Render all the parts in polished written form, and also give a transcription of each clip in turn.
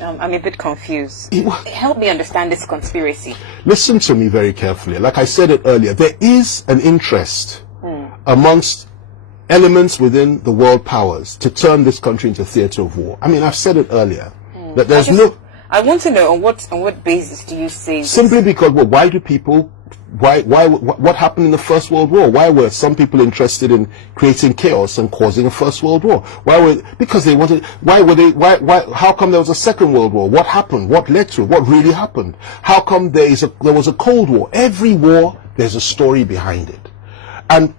I'm a bit confused. Help me understand this conspiracy. Listen to me very carefully. Like I said it earlier, there is an interest amongst elements within the world powers to turn this country into a theater of war. I mean, I've said it earlier that there's I want to know on what basis do you say this? Simply because, well, why do people? What happened in the First World War? Why were some people interested in creating chaos and causing a First World War? Because they wanted, how come there was a Second World War? What happened? What led to it? What really happened? How come there was a Cold War? Every war, there's a story behind it. And,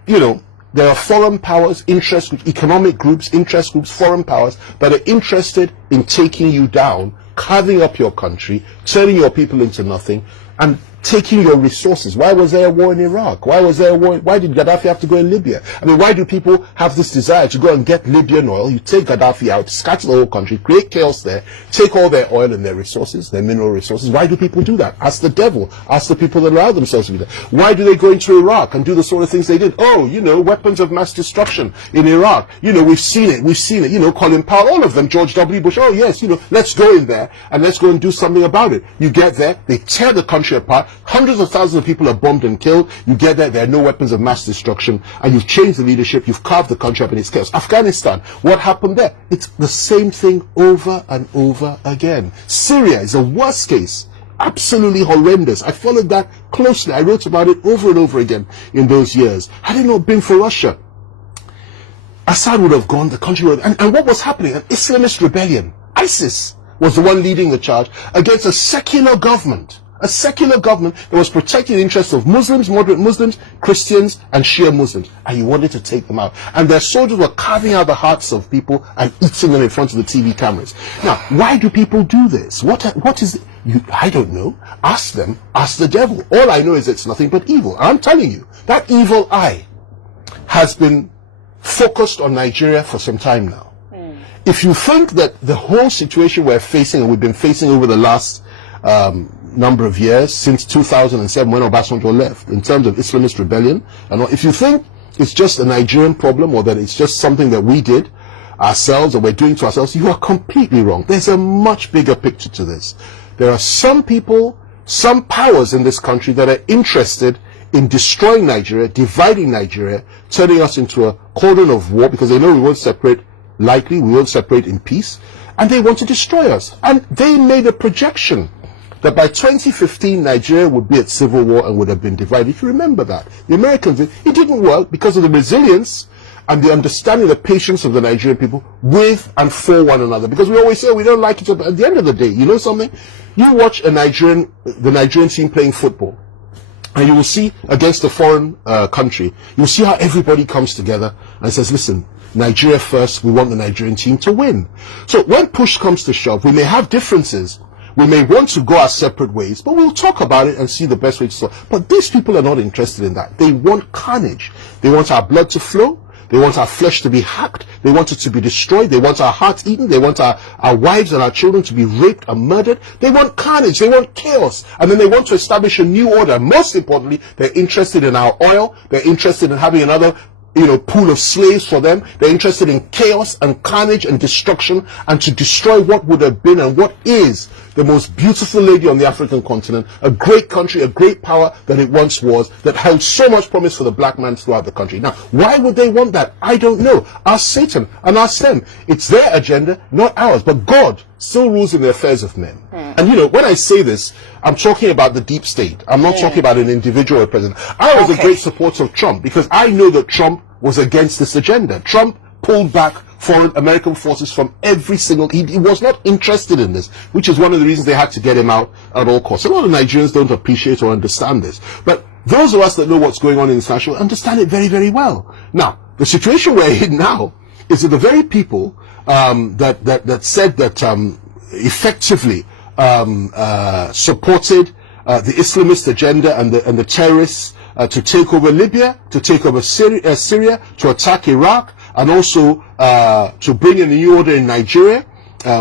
there are foreign powers, interest groups, economic groups, interest groups, foreign powers that are interested in taking you down, carving up your country, turning your people into nothing, and taking your resources. Why was there a war in Iraq? Why was there a war? Why did Gaddafi have to go in Libya? I mean, why do people have this desire to go and get Libyan oil? You take Gaddafi out, scatter the whole country, create chaos there, take all their oil and their resources, their mineral resources. Why do people do that? Ask the devil. Ask the people that allow themselves to be there. Why do they go into Iraq and do the sort of things they did? Oh, weapons of mass destruction in Iraq. We've seen it. Colin Powell, all of them, George W. Bush. Oh, yes, let's go in there and let's go and do something about it. You get there, they tear the country apart. Hundreds of thousands of people are bombed and killed. You get there are no weapons of mass destruction, and you've changed the leadership, you've carved the country up in its chaos. Afghanistan, what happened there? It's the same thing over and over again. Syria is a worst case. Absolutely horrendous. I followed that closely. I wrote about it over and over again in those years. Had it not been for Russia, Assad would have gone, the country would have, and what was happening? An Islamist rebellion. ISIS was the one leading the charge against a secular government. A secular government that was protecting the interests of Muslims, moderate Muslims, Christians, and Shia Muslims. And you wanted to take them out. And their soldiers were carving out the hearts of people and eating them in front of the TV cameras. Now, why do people do this? What is it? I don't know. Ask them. Ask the devil. All I know is it's nothing but evil. I'm telling you, that evil eye has been focused on Nigeria for some time now. If you think that the whole situation we're facing and we've been facing over the last number of years, since 2007 when Obasanjo left, in terms of Islamist rebellion, and if you think it's just a Nigerian problem or that it's just something that we did ourselves or we're doing to ourselves, you are completely wrong. There's a much bigger picture to this. There are some people, some powers in this country that are interested in destroying Nigeria, dividing Nigeria, turning us into a cauldron of war, because they know we won't separate lightly, we won't separate in peace, and they want to destroy us. And they made a projection that by 2015 Nigeria would be at civil war and would have been divided. If you remember that, the Americans, it didn't work because of the resilience and the understanding, the patience of the Nigerian people with and for one another. Because we always say we don't like each other. At the end of the day, you know something? You watch the Nigerian team playing football, and you will see against a foreign country, you'll see how everybody comes together and says, listen, Nigeria first, we want the Nigerian team to win. So when push comes to shove, we may have differences. We may want to go our separate ways, but we'll talk about it and see the best way to solve. But these people are not interested in that. They want carnage. They want our blood to flow. They want our flesh to be hacked. They want it to be destroyed. They want our hearts eaten. They want our wives and our children to be raped and murdered. They want carnage. They want chaos. And then they want to establish a new order. Most importantly, they're interested in our oil. They're interested in having another pool of slaves for them. They're interested in chaos and carnage and destruction, and to destroy what would have been and what is the most beautiful lady on the African continent, a great country, a great power that it once was, that held so much promise for the black man throughout the country. Now, why would they want that? I don't know. Ask Satan and ask them. It's their agenda, not ours. But God still rules in the affairs of men. And when I say this, I'm talking about the deep state. I'm not talking about an individual or president. I was a great supporter of Trump because I know that Trump was against this agenda. Trump pulled back foreign American forces from every single, he was not interested in this, which is one of the reasons they had to get him out at all costs. A lot of Nigerians don't appreciate or understand this, but those of us that know what's going on in this country understand it very, very well. Now, the situation we're in now is that the very people that said that effectively supported the Islamist agenda and the terrorists to take over Libya, to take over Syria, to attack Iraq, and also to bring in a new order in Nigeria,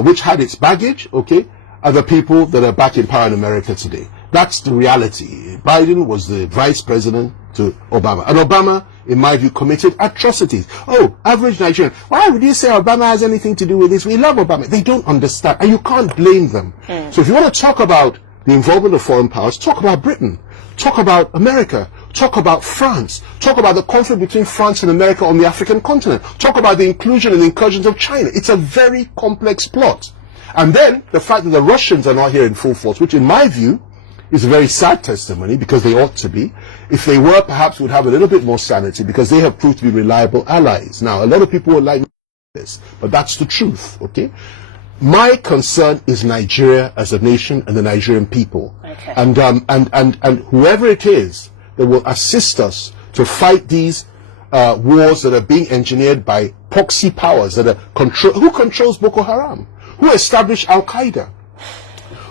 which had its baggage, are the people that are back in power in America today. That's the reality. Biden was the vice president, to Obama. And Obama, in my view, committed atrocities. Oh, average Nigerian. Why would you say Obama has anything to do with this? We love Obama. They don't understand, and you can't blame them. So if you want to talk about the involvement of foreign powers, talk about Britain, talk about America, talk about France, talk about the conflict between France and America on the African continent, talk about the inclusion and incursions of China. It's a very complex plot. And then the fact that the Russians are not here in full force, which in my view is a very sad testimony, because they ought to be. If they were, perhaps would have a little bit more sanity, because they have proved to be reliable allies. Now, a lot of people will like this, but that's the truth, okay? My concern is Nigeria as a nation and the Nigerian people. Okay. And whoever it is that will assist us to fight these wars that are being engineered by proxy powers that are who controls Boko Haram? Who established Al Qaeda?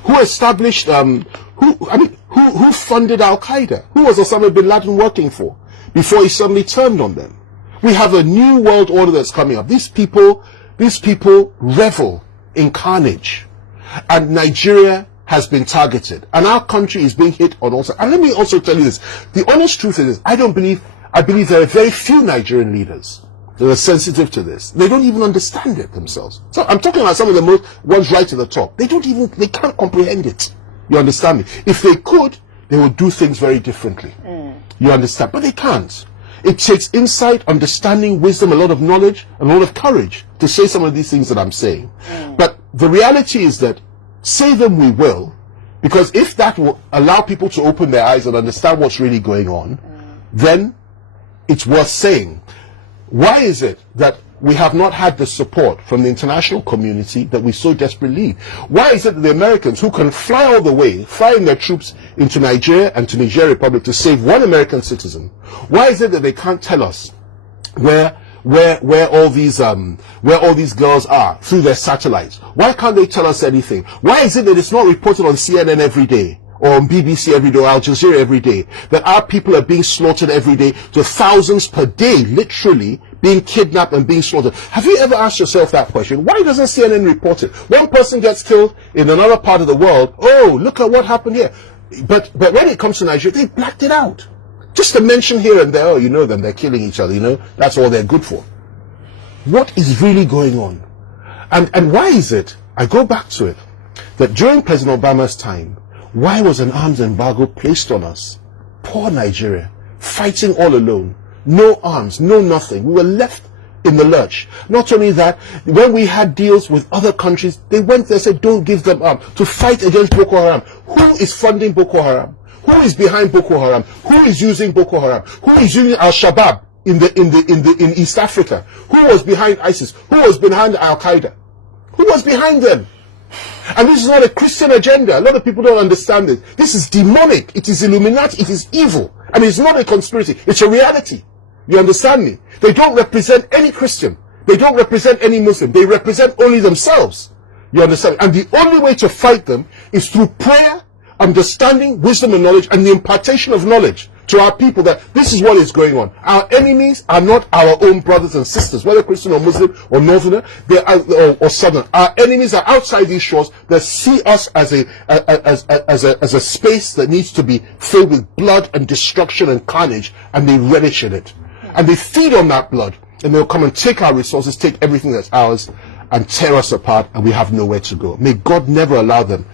Who established who funded Al Qaeda? Who was Osama bin Laden working for before he suddenly turned on them? We have a new world order that's coming up. These people revel in carnage, and Nigeria has been targeted, and our country is being hit on all sides. And let me also tell you this: the honest truth is, I believe there are very few Nigerian leaders that are sensitive to this. They don't even understand it themselves. So I'm talking about some of the most ones right to the top. They can't comprehend it. You understand me? If they could, they would do things very differently. You understand? But they can't. It takes insight, understanding, wisdom, a lot of knowledge, and a lot of courage to say some of these things that I'm saying. But the reality is that say them we will, because if that will allow people to open their eyes and understand what's really going on, then it's worth saying. Why is it that we have not had the support from the international community that we so desperately need? Why is it that the Americans, who can fly all the way, flying their troops into Nigeria and to Niger Republic to save one American citizen, why is it that they can't tell us where all these girls are through their satellites? Why can't they tell us anything? Why is it that it's not reported on CNN every day, or on BBC every day, or Al Jazeera every day, that our people are being slaughtered every day, to thousands per day, literally being kidnapped and being slaughtered? Have you ever asked yourself that question? Why doesn't CNN report it? One person gets killed in another part of the world. Oh, look at what happened here. But when it comes to Nigeria, they blacked it out. Just to mention here and there, oh, you know them, they're killing each other, you know, that's all they're good for. What is really going on? And why is it, I go back to it, that during President Obama's time, why was an arms embargo placed on us? Poor Nigeria, fighting all alone, no arms, no nothing. We were left in the lurch. Not only that, when we had deals with other countries, they went there and said, don't give them arms to fight against Boko Haram. Who is funding Boko Haram? Who is behind Boko Haram? Who is using Boko Haram? Who is using Al-Shabaab in East Africa? Who was behind ISIS? Who was behind Al Qaeda? Who was behind them? And this is not a Christian agenda. A lot of people don't understand it. This is demonic. It is Illuminati. It is evil. And it's not a conspiracy. It's a reality. You understand me? They don't represent any Christian. They don't represent any Muslim. They represent only themselves. You understand? And the only way to fight them is through prayer, understanding, wisdom, and knowledge, and the impartation of knowledge to our people that this is what is going on. Our enemies are not our own brothers and sisters, whether Christian or Muslim or Northerner, they are, or Southern. Our enemies are outside these shores that see us as a space that needs to be filled with blood and destruction and carnage, and they relish in it. And they feed on that blood, and they'll come and take our resources, take everything that's ours, and tear us apart, and we have nowhere to go. May God never allow them